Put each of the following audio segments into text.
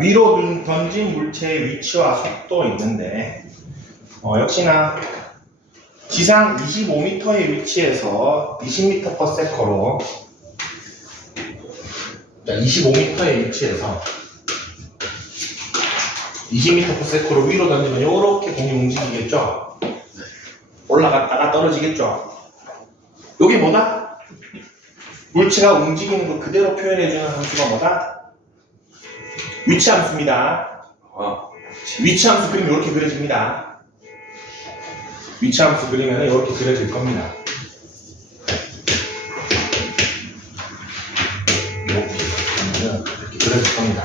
위로 둔- 던진 물체의 위치와 속도 있는데 어, 역시나 지상 25m의 위치에서 20m/s로 25m의 위치에서 20m/s로 위로 던지면 이렇게 공이 움직이겠죠? 올라갔다가 떨어지겠죠? 요게 뭐다? 물체가 움직이는 거 그대로 표현해주는 함수가 뭐다? 위치 함수입니다. 아, 위치 함수 그리면 이렇게 그려집니다. 위치 함수 그리면 이렇게 그려질 겁니다. 이렇게 그려질 겁니다.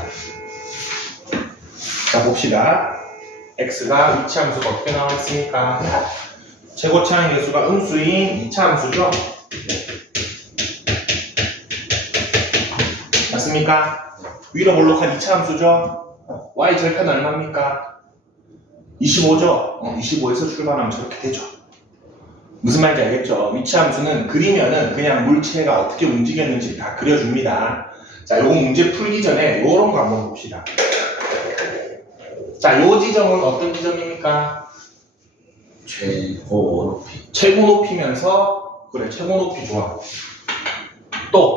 자 봅시다. x가 위치 함수가 어떻게 나와 있습니까? 최고 차항 계수가 음수인 2차 함수죠? 맞습니까? 위로 몰록한 2차 함수죠? y 절편 얼마입니까? 25죠? 어, 25에서 출발하면 저렇게 되죠. 무슨 말인지 알겠죠? 위치 함수는 그리면은 그냥 물체가 어떻게 움직였는지 다 그려줍니다. 자, 요거 문제 풀기 전에 요런 거 한번 봅시다. 자, 요 지점은 어떤 지점입니까? 최고 높이. 최고 높이면서 그래 최고 높이 좋아. 또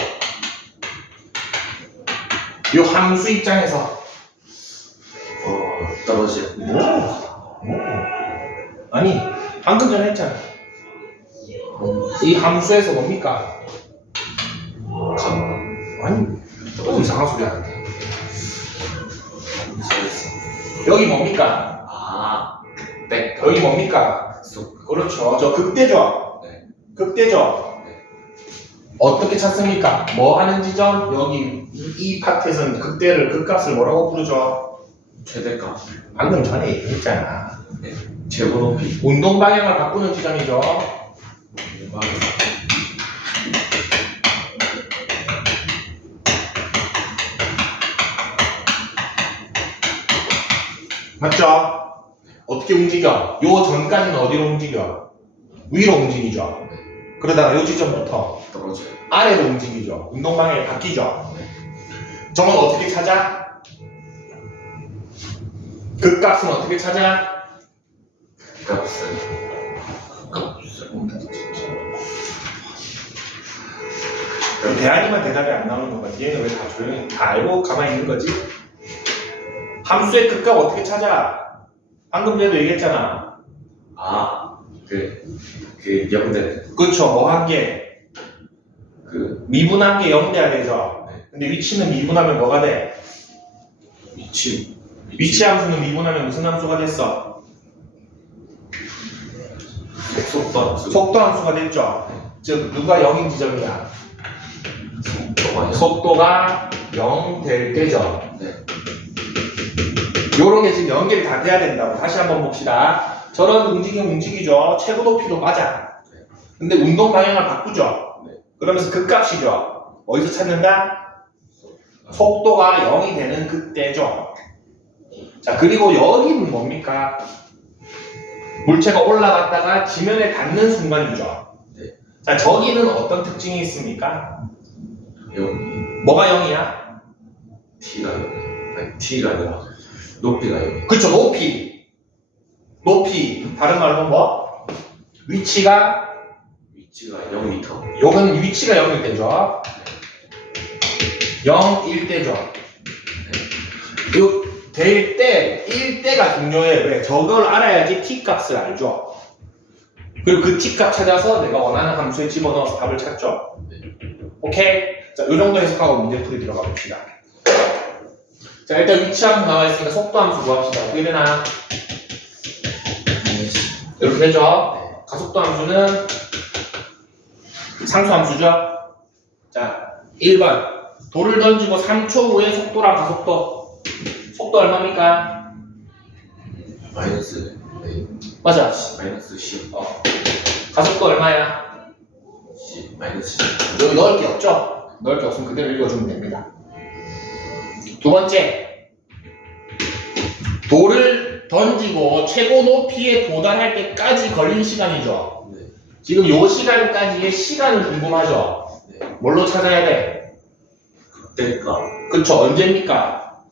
요 함수 입장에서 어, 떨어지. 뭐? 뭐? 아니 방금 전에 했잖아. 이 함수에서 뭡니까? 감. 아니 또 이상한 소리 하는데. 여기 뭡니까? 아, 백. 여기 뭡니까? 속. 그렇죠. 저 극대죠. 네. 극대죠. 네. 어떻게 찾습니까? 뭐 하는 지점? 여기 이, 이 파트에서는 극대를 극값을 뭐라고 부르죠? 최대값. 방금 전에 얘기했잖아. 최고 높이. 운동 방향을 바꾸는 지점이죠. 아, 맞죠? 어떻게 움직여? 요 전까지는 어디로 움직여? 위로 움직이죠. 그러다가 요 지점부터 떨어져요. 아래로 움직이죠. 운동 방향이 바뀌죠. 저건 어떻게 찾아? 그 값은 어떻게 찾아? 값은. 값은. 대안이만 대답이 안 나오는 거야. 얘는 왜 다 조용히 다 알고 가만히 있는 거지? 함수의 극값 어떻게 찾아? 방금 전에도 얘기했잖아. 아, 그, 그, 영대. 그쵸, 뭐한 개. 그, 미분한 게 0 돼야 되죠. 네. 근데 위치는 미분하면 뭐가 돼? 위치. 위치 함수는 미분하면 무슨 함수가 됐어? 속도 함수. 속도 함수가 됐죠. 즉 누가 0인 지점이야? 속도가 영. 속도가 0 될 때죠. 네. 요런 게 지금 연결이 다 돼야 된다고. 다시 한번 봅시다. 저런 움직임 움직이죠. 최고 높이도 맞아. 근데 운동 방향을 바꾸죠. 네. 그러면서 극값이죠. 어디서 찾는다? 속도가 0이 되는 그때죠. 자, 그리고 여기는 뭡니까? 물체가 올라갔다가 지면에 닿는 순간이죠. 네. 자, 저기는 어떤 특징이 있습니까? 여기. 뭐가 0이야? T가 여기. 아니, T가 아니라. 높이가 여기. 그쵸, 높이. 높이. 다른 말로 뭐? 위치가, 위치가 0m. 요건 위치가 0일 때죠. 0, 1대죠. 요, 될 때, 1대가 중요해. 왜? 저걸 알아야지 t 값을 알죠. 그리고 그 t 값 찾아서 내가 원하는 함수에 집어넣어서 답을 찾죠. 오케이? 자, 요 정도 해석하고 문제 풀이 들어가 봅시다. 자, 일단 위치 함수 나와 있으니까 속도 함수 구합시다. 어떻게 되나? 이렇게 되죠? 가속도 함수는 상수 함수죠? 자, 1번. 돌을 던지고 3초 후에 속도랑 가속도. 속도 얼마입니까? 마이너스. 네. 맞아. 마이너스 10. 어. 가속도 얼마야? 10. 마이너스 10. 여기 넣을 게 없죠? 넣을 게 없으면 그대로 읽어주면 됩니다. 두 번째. 돌을 던지고 최고 높이에 도달할 때까지 걸린 시간이죠. 네. 지금 요 시간까지의 시간이 궁금하죠? 네. 뭘로 찾아야 돼? 그때가 그쵸, 언제입니까?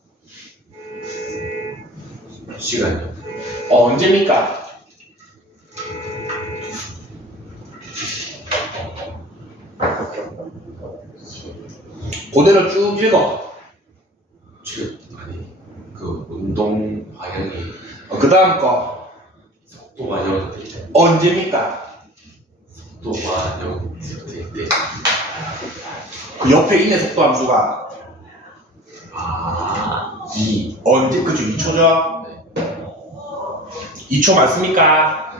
시간요. 어, 언제입니까? 그대로 쭉 읽어. 지금 아니 그 운동 방향이 그 다음 거 속도가 0될 때, 언제입니까? 속도가 0될 때. 그 옆에 있는 속도 함수가 아, 2 언제 그죠 2초죠? 2초 맞습니까?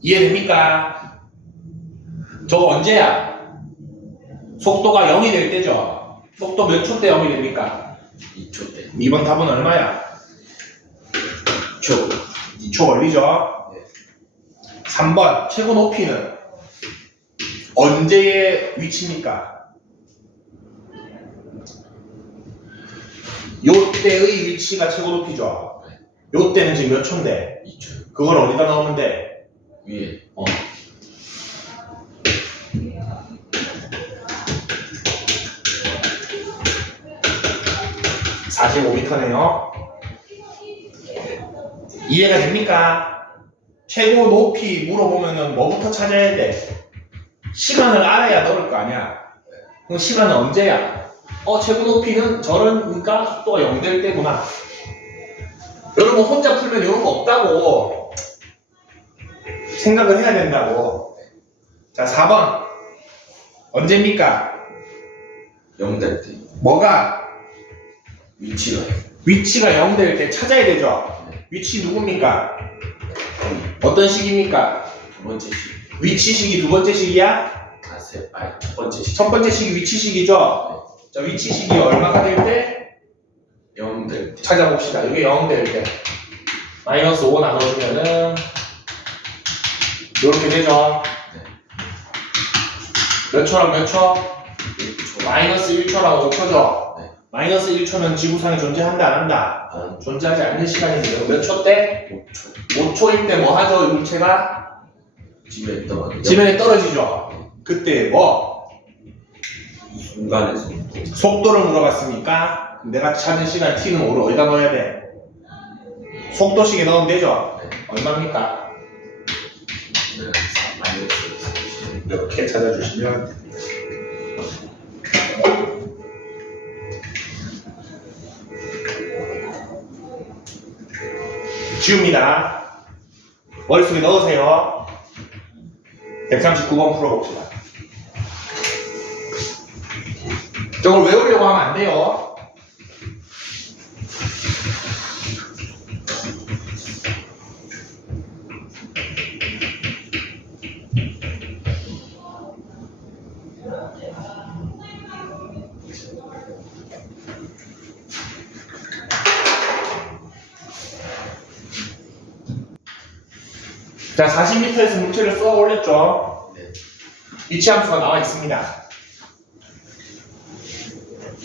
이해됩니까? 저거 언제야? 속도가 0이 될 때죠? 속도 몇 초 때 0이 됩니까? 2초 때. 2번 답은 얼마야? 2초. 2초 걸리죠? 네. 3번 최고 높이는 언제의 위치입니까? 요때의 위치가 최고 높이죠? 요때는 지금 몇 초인데 2초. 그걸 어디다 넣으면 돼? 위에. 어. (45m네요) 이해가 됩니까? 최고 높이 물어보면은 뭐부터 찾아야 돼? 시간을 알아야 넣을 거 아니야 그럼 시간은 언제야? 어 최고 높이는 저러니까 속도가 0 될 때구나 여러분 혼자 풀면 이런 거 없다고 생각을 해야 된다고. 자, 4번. 언제입니까? 0 될 때. 뭐가 위치가. 위치가 0 될 때 찾아야 되죠? 네. 위치 누굽니까? 어떤 식입니까? 두 번째 시. 위치식이 두 번째 식이야? 아, 세, 아니, 첫 번째 시. 첫 번째 식이 위치식이죠? 자, 위치식이 얼마가 될 때? 0 될 때. 찾아봅시다. 이게 0 될 때. 마이너스 5 나눠주면은 이렇게 되죠? 몇 초랑 몇 초? 1초. 마이너스 1초랑 5초죠? 네. 마이너스 1초는 지구상에 존재한다 안 한다? 반. 존재하지 않는 시간인데요. 몇 초 때? 5초. 5초일 때 뭐 하죠? 이 물체가? 지면에 떨어져. 지면에 떨어지죠. 그때 뭐? 속도. 속도를 물어봤으니까 내가 찾은 시간 t는 5를 어디다 넣어야 돼? 속도식에 넣으면 되죠? 네. 얼마입니까? 마이너스. 이렇게 찾아주시면 지웁니다. 머릿속에 넣으세요. 139번 풀어봅시다. 저걸 외우려고 하면 안 돼요. 자, 40m에서 물체를 쏘아 올렸죠. 네. 위치 함수가 나와 있습니다.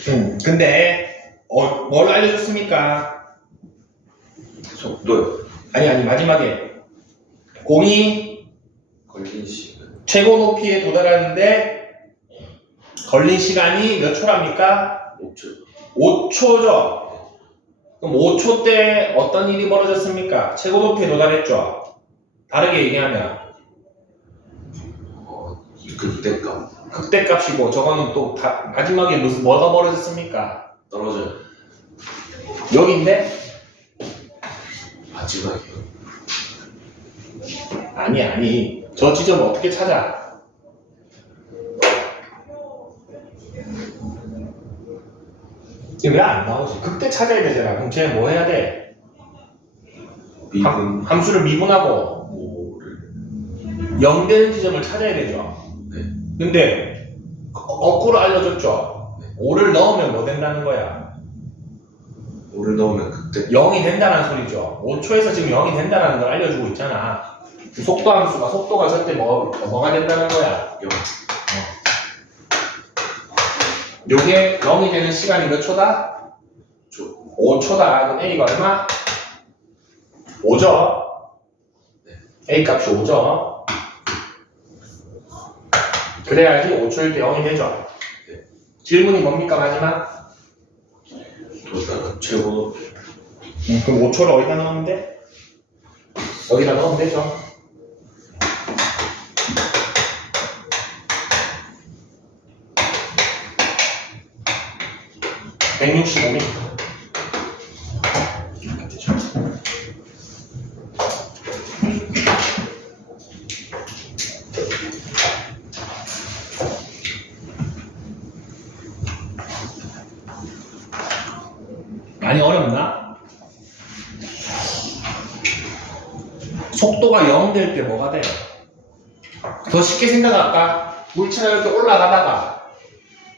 음, 근데 어, 뭘 알려줬습니까? 속도요. 아니 아니 마지막에 공이 걸린 시간. 최고 높이에 도달하는데 걸린 시간이 몇 초랍니까? 5초. 5초죠. 그럼 5초 때 어떤 일이 벌어졌습니까? 최고 높이에 도달했죠. 다르게 얘기하면 어, 그때값. 극대값이고 저거는 또 다- 마지막에 무슨 뭐가 벌어졌습니까? 떨어져요. 여기인데 마지막이요. 아니 아니 저 지점을 어떻게 찾아? 왜 안 나오지? 극대 찾아야 되잖아. 그럼 쟤 뭐 해야 돼? 미분 함, 함수를 미분하고 5를 0 되는 지점을 찾아야 되죠. 네. 근데 거- 거꾸로 알려줬죠. 네. 5를 넣으면 뭐 된다는 거야? 5를 넣으면 그때 0이 된다는 소리죠. 5초에서 지금 0이 된다는 걸 알려주고 있잖아. 그 속도 함수가 속도가 절대 뭐, 뭐가 된다는 거야? 0. 요게 0이 되는 시간이 몇 초다? 5초. 5초다. 그럼 A가 얼마? 5죠? A 값이 5죠? 그래야지 5초일 때 0이 되죠? 네. 질문이 뭡니까, 마지막? 도달한 최고 음, 그럼 5초를 어디다 넣으면 돼? 여기다 넣으면 되죠. (165m) 이렇게 되죠. 많이 어렵나? 속도가 0 될 때 뭐가 돼? 더 쉽게 생각할까? 물체가 이렇게 올라가다가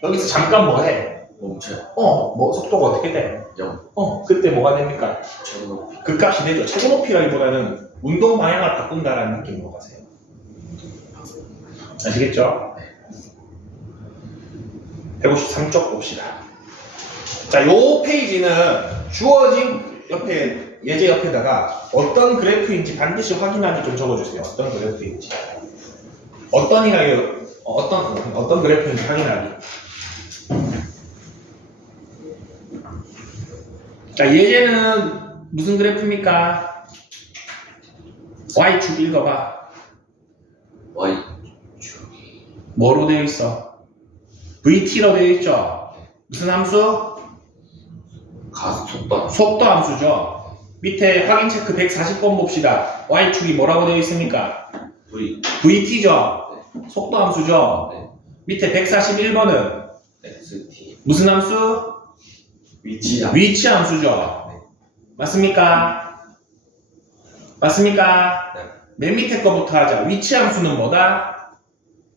여기서 잠깐 뭐 해? 멈춰. 어, 뭐 속도가 어떻게 돼? 0. 어, 그때 뭐가 됩니까? 최고 높이. 그 값이 되죠. 최고 높이라기보다는 운동 방향을 바꾼다라는 느낌으로 가세요. 아시겠죠? 153쪽 봅시다. 자, 요 페이지는 주어진 옆에, 예제 옆에다가 어떤 그래프인지 반드시 확인하기 좀 적어주세요. 어떤 그래프인지. 어떤 이라요 어떤, 어떤 그래프인지 확인하기. 자, 예제는 무슨 그래프입니까? Y축 읽어봐. Y. 뭐로 되어 있어? VT로 되어 있죠? 무슨 함수? 가속 속도. 속도 함수죠. 밑에 확인 체크 140번 봅시다. Y축이 뭐라고 되어 있습니까? V. VT죠? 속도 함수죠? 네. 밑에 141번은 XT. 무슨 함수? 위치. 위치 함수죠? 네. 맞습니까? 맞습니까? 네. 맨 밑에 거부터 하자. 위치 함수는 뭐다?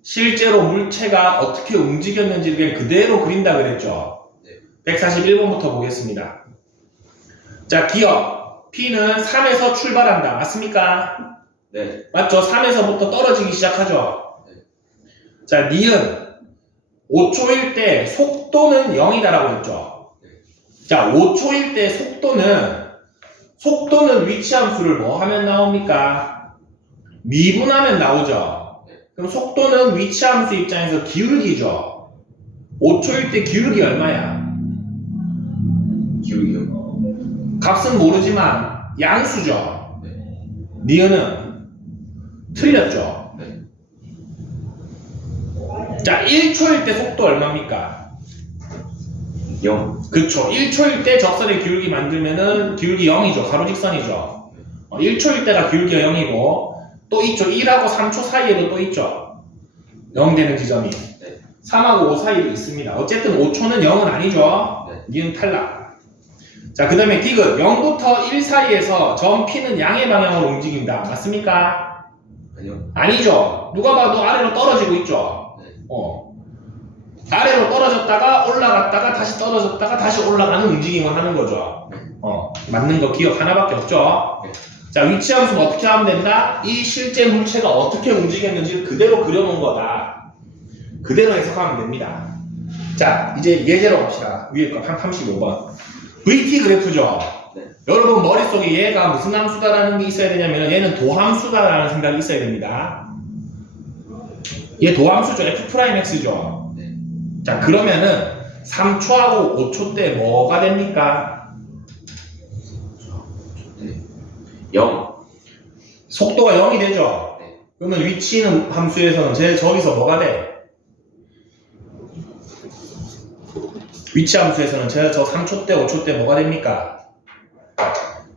실제로 물체가 어떻게 움직였는지를 그냥 그대로 그린다 그랬죠. 네. 141번부터 보겠습니다. 자, 기억. P는 3에서 출발한다. 맞습니까? 네. 맞죠? 3에서부터 떨어지기 시작하죠. 네. 자, 니은 5초일 때 속도는 0이다라고 했죠. 네. 자, 5초일 때 속도는 속도는 위치 함수를 뭐 하면 나옵니까? 미분하면 나오죠. 네. 그럼 속도는 위치 함수 입장에서 기울기죠. 5초일 때 기울기 얼마야? 기울기요. 값은 모르지만 양수죠. 네. 니은은 틀렸죠. 네. 자, 1초일 때 속도 얼마입니까? 0. 그쵸. 1초일 때 적선의 기울기 만들면은 기울기 0이죠. 가로직선이죠. 1초일 때가 기울기가 0이고 또 있죠. 1하고 3초 사이에도 또 있죠. 0 되는 지점이. 네. 3하고 5 사이에도 있습니다. 어쨌든 5초는 0은 아니죠. 네. 니은 탈락. 자, 그 다음에 디귿 0부터 1 사이에서 점 P는 양의 방향으로 움직인다. 맞습니까? 아니요. 아니죠. 누가 봐도 아래로 떨어지고 있죠. 네. 어. 아래로 떨어졌다가 올라갔다가 다시 떨어졌다가 다시 올라가는 움직임을 하는 거죠. 어. 맞는 거 기억 하나밖에 없죠. 네. 자, 위치 함수는 어떻게 하면 된다? 이 실제 물체가 어떻게 움직였는지 그대로 그려놓은 거다. 그대로 해석하면 됩니다. 자, 이제 예제로 갑시다. 위에 거, 한 35번. VT 그래프죠? 네. 여러분 머릿속에 얘가 무슨 함수다라는 게 있어야 되냐면 얘는 도함수다라는 생각이 있어야 됩니다. 얘 도함수죠. F'X죠. 네. 자, 그러면은 3초하고 5초 때 뭐가 됩니까? 0. 속도가 0이 되죠? 네. 그러면 위치는 함수에서는 제 저기서 뭐가 돼? 위치 함수에서는 제가 저 3초 때, 5초 때 뭐가 됩니까?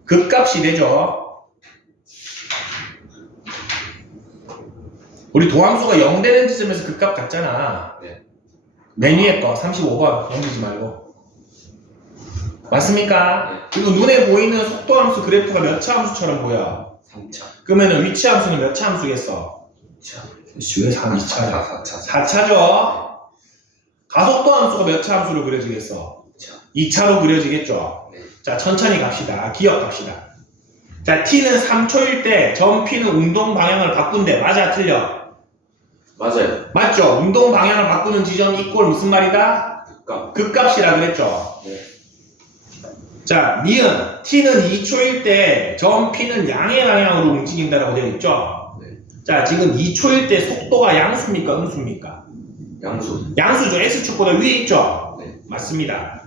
극값이 되죠. 우리 도함수가 0 되는 지점에서 극값 같잖아. 네. 맨 위에 거 35번 넘기지 말고. 맞습니까? 그리고 눈에 보이는 속도 함수 그래프가 몇 차 함수처럼 보여. 3차. 그러면은 위치 함수는 몇 차 함수겠어? 2차. 왜 4, 2차? 4, 4차. 4차죠? 가속도 함수가 몇 차 함수로 그려지겠어? 2차. 2차로 그려지겠죠? 네. 자, 천천히 갑시다. 기억 갑시다. 자, t는 3초일 때 점 p는 운동 방향을 바꾼대. 맞아, 틀려? 맞아요. 맞죠? 운동 방향을 바꾸는 지점이 이꼴 무슨 말이다? 극값. 극값이라 그랬죠? 네. 자, 니은 t는 2초일 때 점 p는 양의 방향으로 움직인다라고 되어 있죠? 네. 자, 지금 2초일 때 속도가 양수입니까? 음수입니까? 양수. 양수죠. X축보다 위에 있죠? 네. 맞습니다.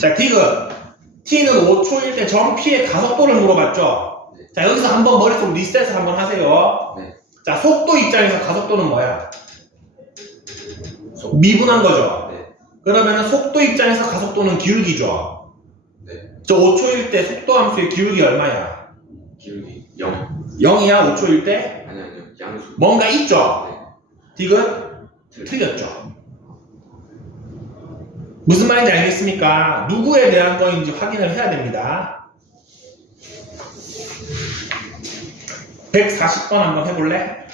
자, 디귿. T는 5초일 때전 P의 가속도를 물어봤죠? 네. 자, 여기서 한번 머릿속 리셋을 한번 하세요. 네. 자, 속도 입장에서 가속도는 뭐야? 속- 미분한 거죠. 네. 그러면은 속도 입장에서 가속도는 기울기죠. 네. 저 5초일 때 속도 함수의 기울기 얼마야? 기울기 0. 0이야 5초일 때? 아니 아니요. 양수. 뭔가 있죠? 네. 틀. 틀렸죠. 무슨 말인지 알겠습니까? 누구에 대한 거인지 확인을 해야 됩니다. 140번 한번 해볼래?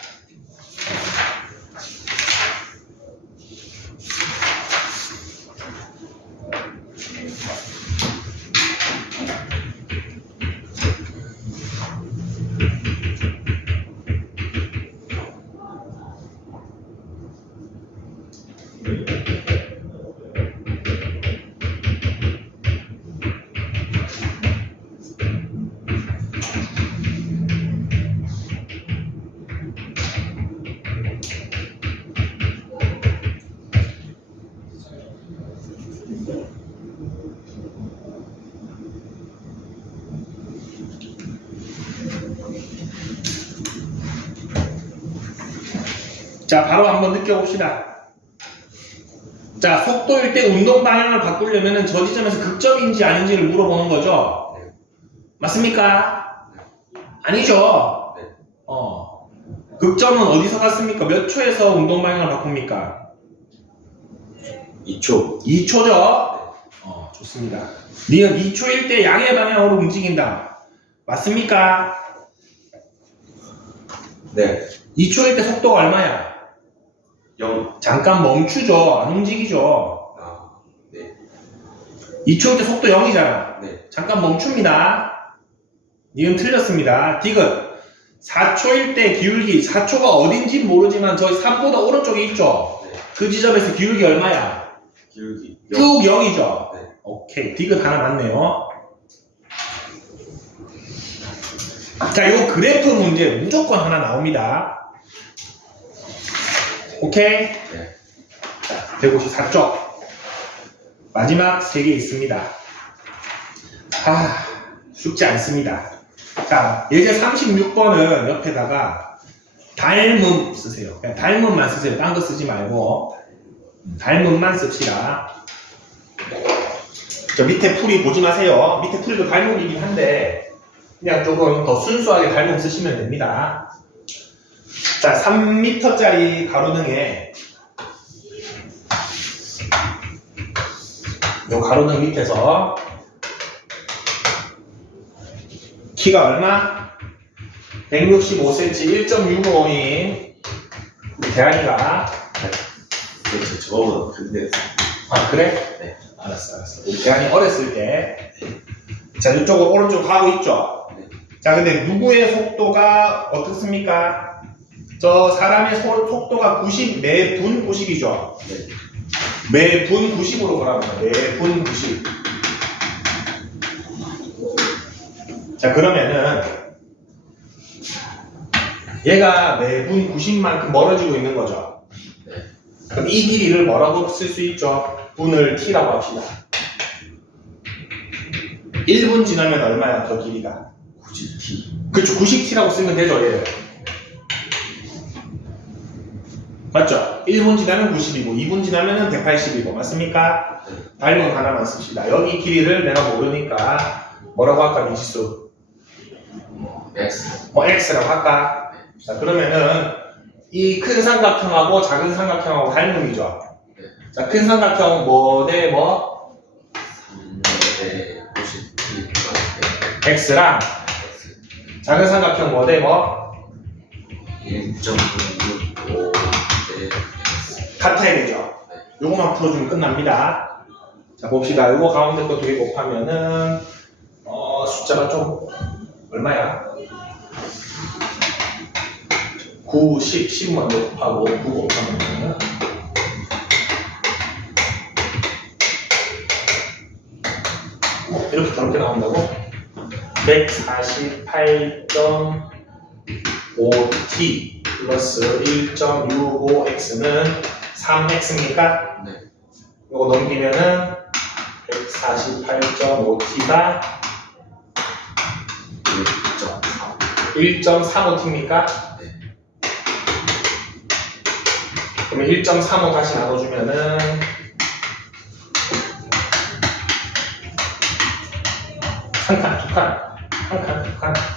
느껴봅시다. 자, 속도일 때 운동 방향을 바꾸려면 저 지점에서 극점인지 아닌지를 물어보는 거죠. 네. 맞습니까? 아니죠. 네. 어. 극점은 어디서 갔습니까? 몇 초에서 운동 방향을 바꿉니까? 2초. 2초죠? 어, 좋습니다. 니은 2초일 때 양의 방향으로 움직인다. 맞습니까? 네. 2초일 때 속도가 얼마야? 0. 잠깐 멈추죠. 안 움직이죠. 아. 네. 2초일 때 속도 0이잖아. 네. 잠깐 멈춥니다. 니은 틀렸습니다. 딕은 4초일 때 기울기, 4초가 어딘지 모르지만 저희 3보다 오른쪽에 있죠. 네. 그 지점에서 기울기 얼마야? 기울기 0. 쭉 0이죠. 네. 오케이. 딕은 하나 맞네요. 자, 요 그래프 문제 무조건 하나 나옵니다. 오케이? 네. 자, 154쪽. 마지막 3개 있습니다. 아, 쉽지 않습니다. 자, 예제 36번은 옆에다가 닮음 쓰세요. 그냥 닮음만 쓰세요. 딴 거 쓰지 말고. 닮음만 씁시다. 저 밑에 풀이 보지 마세요. 밑에 풀이도 닮음이긴 한데, 그냥 조금 더 순수하게 닮음 쓰시면 됩니다. 자, 3m짜리 가로등에 요 가로등 밑에서 키가 얼마? 165cm 1.65인 대한이가 저 저거보다 근데 아 그래? 네. 알았어 알았어 우리 대한이 어렸을 때자 이쪽으로 오른쪽 가고 있죠? 네. 자 근데 누구의 속도가 어떻습니까? 저 사람의 소- 속도가 90, 매분 90이죠? 네. 매분 90으로 가라면 매분 90. 자 그러면은 얘가 매분 90만큼 멀어지고 있는 거죠. 네. 그럼 이 길이를 뭐라고 쓸 수 있죠? 분을 t라고 합시다. 1분 지나면 얼마야 저 길이가? 굳이 T. 그쵸 90t라고 쓰면 되죠 얘를. 맞죠? 1분 지나면 90이고 2분 지나면 180이고 맞습니까? 네. 닮은 하나만 씁시다. 여기 길이를 내가 모르니까 뭐라고 할까 미지수? X. 뭐 x라고 할까? 자 그러면은 이 큰 삼각형하고 작은 삼각형하고 닮음이죠. 네. 자큰 삼각형 뭐대 뭐? 3대 90 T. x랑. 작은 삼각형 뭐대 뭐? 1.665대 X. 같아야 되죠. 요거만 풀어주면 끝납니다. 자 봅시다. 요거 가운데 거두개 곱하면은 어 숫자가 좀 얼마야? 9, 10, 10 먼저 곱하고 9 곱하면은 어, 이렇게 저렇게 나온다고? 148.5t 플러스 1.65x는 3x입니까? 네. 요거 넘기면은 148.5t가 1.3 1.35t입니까? 네. 그러면 1.35 다시 나눠주면은 한 칸, 두 칸, 한 칸, 두 칸.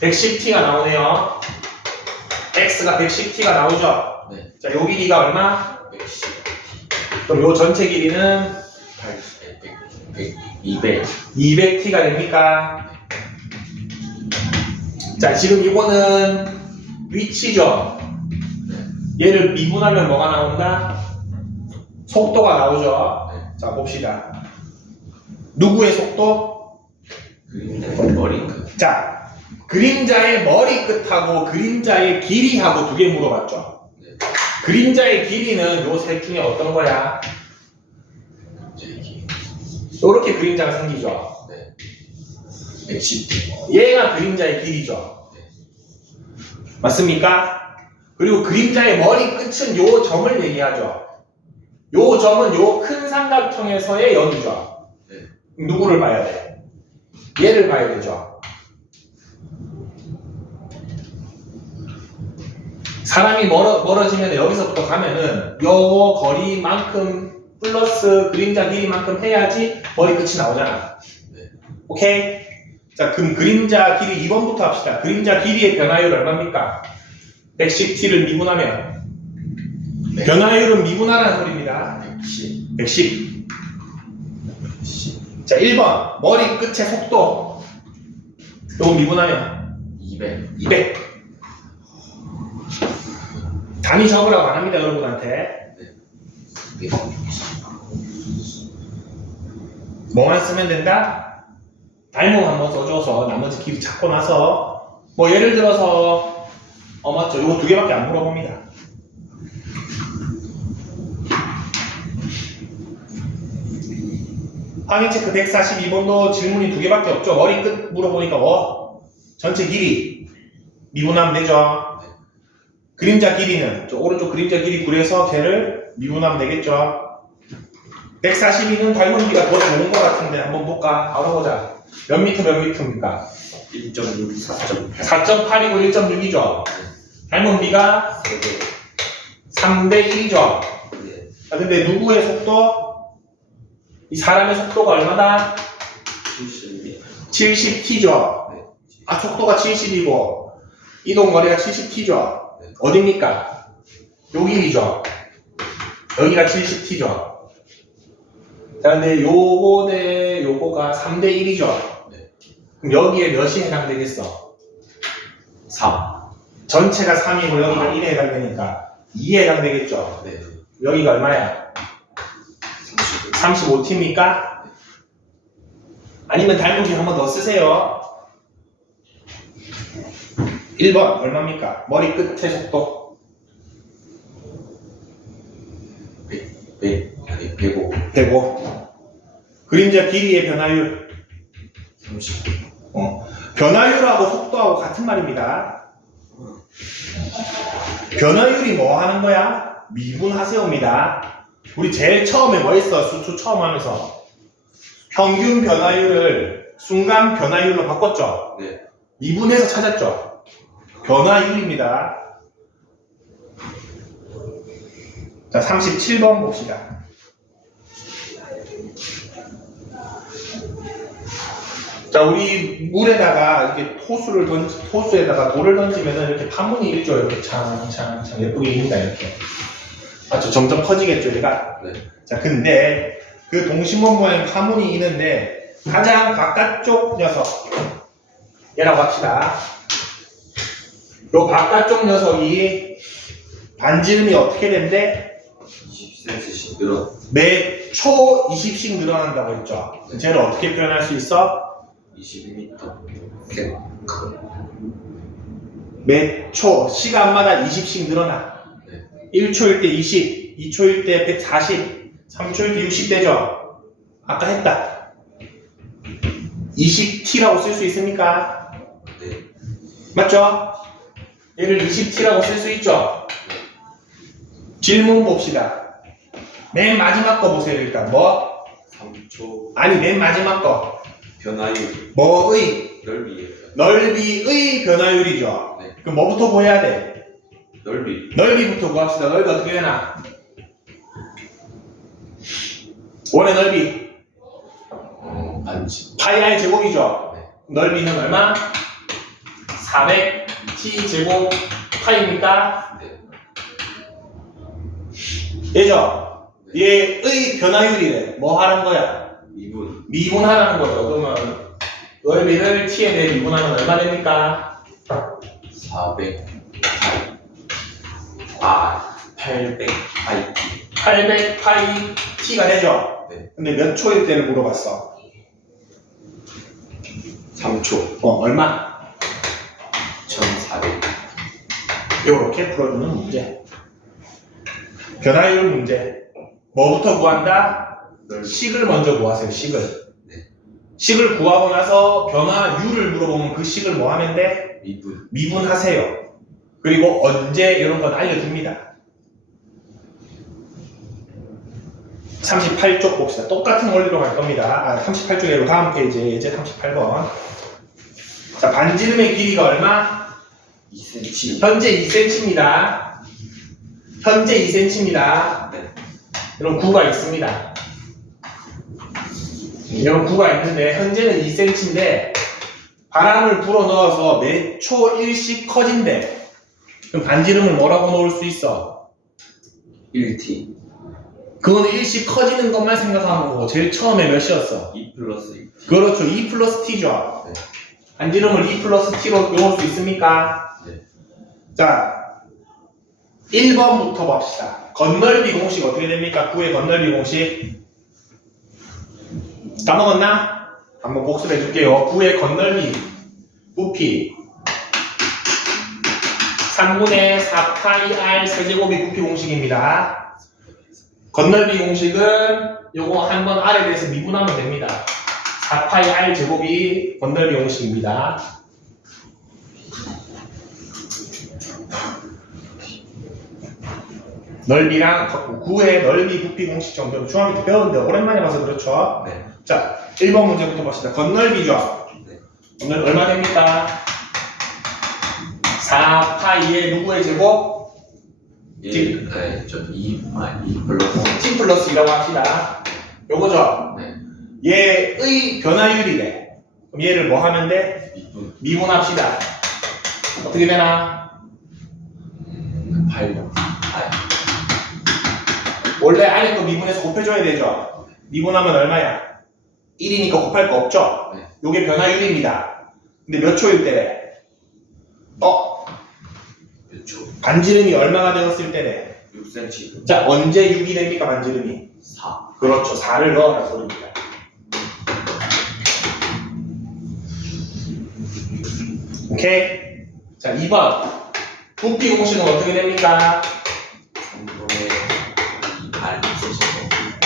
110t가 나오네요. x가 110t가 나오죠? 네. 자, 요 길이가 얼마? 110 그럼 요 전체 길이는 80 100 100 200 200t가 됩니까? 자, 지금 이거는 위치죠? 얘를 미분하면 뭐가 나온다? 속도가 나오죠? 네. 자, 봅시다. 누구의 속도? 그림의 머리끝 자, 그림자의 머리 끝하고 그림자의 길이하고 두 개 물어봤죠? 네. 그림자의 길이는 요 셋 중에 어떤 거야? 요렇게 그림자가 생기죠? 네 110 얘가 그림자의 길이죠. 맞습니까? 그리고 그림자의 머리 끝은 요 점을 얘기하죠. 요 점은 요 큰 삼각형에서의. 네. 그럼 누구를 봐야 돼? 얘를 봐야 되죠. 사람이 멀어, 멀어지면 여기서부터 가면은 요 거리만큼 플러스 그림자 길이만큼 해야지 머리 끝이 나오잖아. 네. 오케이? 자, 그럼 그림자 길이 2번부터 합시다. 그림자 길이의 변화율 얼마입니까? 110t를 미분하면 네. 변화율은 미분하라는 소리입니다. 110 110. 10 자, 1번 머리 끝의 속도 요거 미분하면 200 200. 단위 적으라고 안 합니다, 여러분한테. 100 뭐만 쓰면 된다? 달모 한번 써줘서 나머지 길이 찾고 나서 뭐 예를 들어서 어 맞죠? 요거 두 개밖에 안 물어봅니다. 확인 체크 142번도 질문이 두 개밖에 없죠. 머리 끝 물어보니까 뭐 전체 길이 미분하면 되죠. 그림자 길이는 저 오른쪽 그림자 길이 구해서 걔를 미분하면 되겠죠. 142는 닮은 비가 더 좋은 것 같은데 한번 볼까? 알아보자. 몇 미터 몇 미터입니까? 1.6 4.8 4.8이고 1.6이죠. 닮은 비가 3대 1이죠. 네. 아, 근데 누구의 속도? 이 사람의 속도가 얼마다? 70m 70t죠. 네. 아, 속도가 70이고, 이동 거리가 70t죠. 네. 어딥니까? 요 길이죠. 여기가 70t죠. 자, 근데 요거 대 요거가 3대 1이죠. 네. 그럼 여기에 몇이 해당되겠어? 3 전체가 3이고 여기가 1에 해당되니까 2에 해당되겠죠. 네. 여기가 얼마야? 35 35t입니까? 아니면 닮은기 한번 더 쓰세요. 1번 얼마입니까? 머리 끝의 속도 100 아니 105 105 그림자 길이의 변화율 30 어. 변화율하고 속도하고 같은 말입니다. 변화율이 뭐 하는 거야? 미분하세요입니다. 우리 제일 처음에 뭐 했어? 수초 처음 하면서 평균 변화율을 순간 변화율로 바꿨죠? 네. 미분해서 찾았죠? 변화율입니다. 자, 37번 봅시다. 자, 우리 물에다가 이렇게 토수를 던지, 토수에다가 돌을 던지면은 이렇게 파문이 일죠. 이렇게 창창창 예쁘게 있는다, 이렇게. 맞죠? 점점 커지겠죠, 얘가? 네. 자, 근데 그 동심원 모양 파문이 있는데 가장 바깥쪽 녀석. 얘라고 합시다. 요 바깥쪽 녀석이 반지름이 어떻게 된대? 20cm씩 늘어 매초 20씩 늘어난다고 했죠. 쟤를 어떻게 표현할 수 있어? 22m 매초 시간마다 20씩 늘어나. 네. 1초일 때 20, 2초일 때 140, 3초일 때 60 되죠. 아까 했다. 20t라고 쓸 수 있습니까? 네. 맞죠? 얘를 20t라고 쓸 수 있죠. 질문 봅시다. 맨 마지막 거 보세요. 일단 뭐? 3초 아니 맨 마지막 거. 변화율 뭐의 넓이에요. 넓이의 변화율이죠. 네. 그럼 뭐부터 구해야 돼? 넓이 넓이부터 구합시다. 넓이 어떻게 되나? 원의 넓이 어, 반지 파이 r 제곱이죠. 네. 넓이는 얼마? 400 t 제곱 파이입니까? 네. 얘죠. 얘의 변화율이래. 뭐 하는 거야? 2분 미분하라는 거죠. 그러면 넓이를 t에 대해 미분하면 얼마 됩니까? 400 아 800 아이 800 파이 t가 되죠. 네. 근데 몇 초일 때를 물어봤어. 3초 어, 얼마? 요렇게 풀어주는 문제. 변화율 문제. 뭐부터 구한다? 식을 먼저 구하세요, 식을. 네. 식을 구하고 나서 변화율을 물어보면 그 식을 뭐 하면 돼? 2분 미분하세요. 그리고 언제 이런 건 알려줍니다. 38쪽 봅시다. 똑같은 원리로 갈 겁니다. 아, 38쪽에 다음 페이지에 이제 38번. 자, 반지름의 길이가 얼마? 2cm 현재 2cm입니다. 현재 2cm입니다. 네. 이런 구가 있습니다. 이런 구가 있는데 현재는 2cm인데 바람을 불어 넣어서 몇초 일씩 커진대. 그럼 반지름을 뭐라고 놓을 수 있어? 1t 그거는 일씩 커지는 것만 생각하는 거고 제일 처음에 몇이었어? 2 플러스 2t 그렇죠. 2 플러스 t죠. 네. 반지름을 2 플러스 t로 놓을 수 있습니까? 네. 자, 1번부터 봅시다. 건널비 공식 어떻게 됩니까? 9의 건널비 공식. 까먹었나? 한번 복습해 줄게요. 9의 건널비, 부피. 3분의 4파이 r 세제곱이 부피 공식입니다. 건널비 공식은 요거 한 번 r에 대해서 미분하면 됩니다. 4파이 r 제곱이 건널비 공식입니다. 넓이랑 9의 넓이 부피 공식 정도는 중학교 때 배웠는데 오랜만에 봐서 그렇죠. 네. 자, 1번 문제부터 봅시다. 건널비죠. 네. 건널 얼마 됩니까? 4 파이의 누구의 제곱? 1 아니 저2 아, 2 플러스 t 플러스 2라고 합시다. 요거죠. 네 얘의 변화율이래. 그럼 얘를 뭐 하면 돼? 2분 미분합시다. 어떻게 되나? 8 아, 원래 안에 거 미분해서 곱해줘야 되죠. 미분하면 얼마야? 1이니까 곱할 거 없죠? 네. 요게 변화율입니다. 근데 몇 초일 때래? 어? 몇 초? 반지름이 얼마가 되었을 때래? 6cm 자, 언제 6이 됩니까, 반지름이? 4 그렇죠. 4를 넣어라 소리입니다. 오케이. 자, 2번. 부피 공식은 어떻게 됩니까?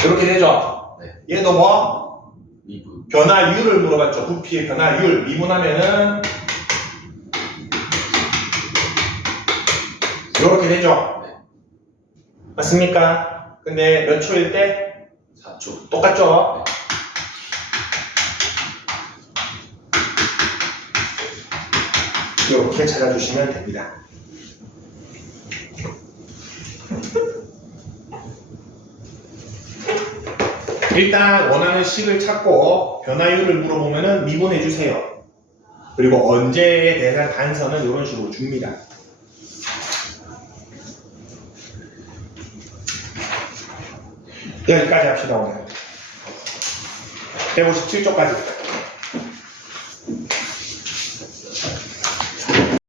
이렇게 되죠? 네. 얘도 뭐? 2분 변화율을 물어봤죠. 부피의 변화율. 미분하면은 이렇게 되죠. 네. 맞습니까? 근데 몇 초일 때 4초 똑같죠? 이렇게 찾아주시면 됩니다. 일단 원하는 식을 찾고 변화율을 물어보면 미분해 주세요. 그리고 언제에 대한 단서는 이런 식으로 줍니다. 여기까지 합시다 오늘. 157쪽까지.